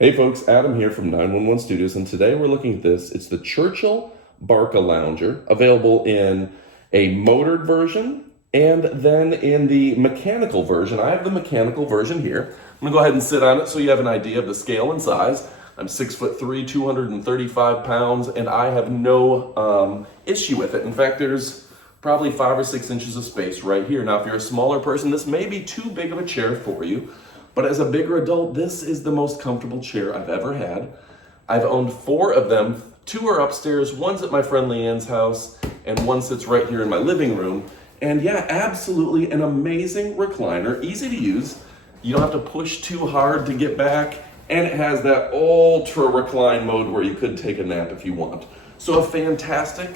Hey folks, Adam here from 911 Studios, and today we're looking at this. It's the Churchill Barcalounger, available in a motored version and then in the mechanical version. I have the mechanical version here. I'm gonna go ahead and sit on it so you have an idea of the scale and size. I'm 6'3", 235 pounds, and I have no issue with it. In fact, there's probably 5 or 6 inches of space right here. Now, if you're a smaller person, this may be too big of a chair for you. But as a bigger adult, this is the most comfortable chair I've ever had. I've owned 4 of them. 2 are upstairs, one's at my friend Leanne's house, and one sits right here in my living room. And yeah, absolutely an amazing recliner, easy to use. You don't have to push too hard to get back, and it has that ultra recline mode where you could take a nap if you want. So a fantastic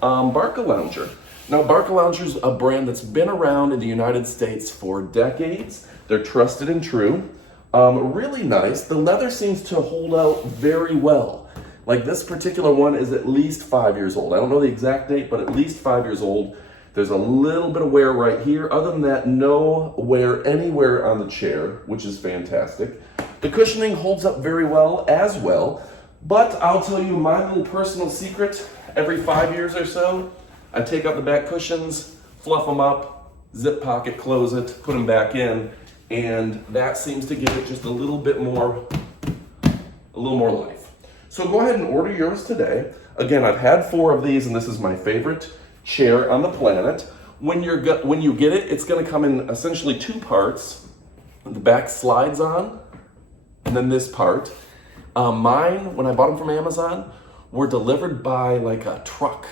Barcalounger. Now, Barcalounger's a brand that's been around in the United States for decades. They're trusted and true. Really nice. The leather seems to hold out very well. Like this particular one is at least 5 years old. I don't know the exact date, but at least 5 years old. There's a little bit of wear right here. Other than that, no wear anywhere on the chair, which is fantastic. The cushioning holds up very well as well. But I'll tell you my little personal secret. Every 5 years or so, I take out the back cushions, fluff them up, zip pocket, close it, put them back in, and that seems to give it just a little more life. So go ahead and order yours today. Again, I've had 4 of these, and this is my favorite chair on the planet. When you get it, it's going to come in essentially 2 parts. The back slides on, and then this part. Mine, when I bought them from Amazon, were delivered by like a truck.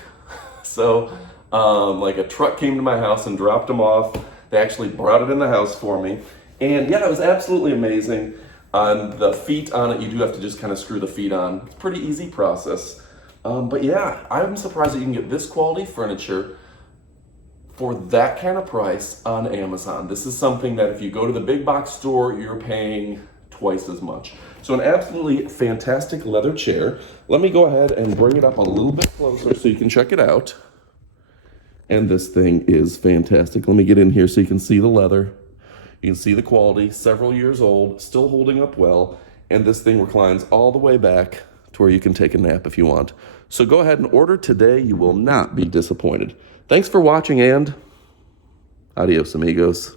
So like a truck came to my house and dropped them off. They actually brought it in the house for me. And yeah, it was absolutely amazing. The feet on it, you do have to just kind of screw the feet on. It's a pretty easy process. But yeah, I'm surprised that you can get this quality furniture for that kind of price on Amazon. This is something that if you go to the big box store, you're paying twice as much. So an absolutely fantastic leather chair. Let me go ahead and bring it up a little bit closer so you can check it out. And this thing is fantastic. Let me get in here so you can see the leather. You can see the quality, several years old, still holding up well. And this thing reclines all the way back to where you can take a nap if you want. So go ahead and order today. You will not be disappointed. Thanks for watching, and adios, amigos.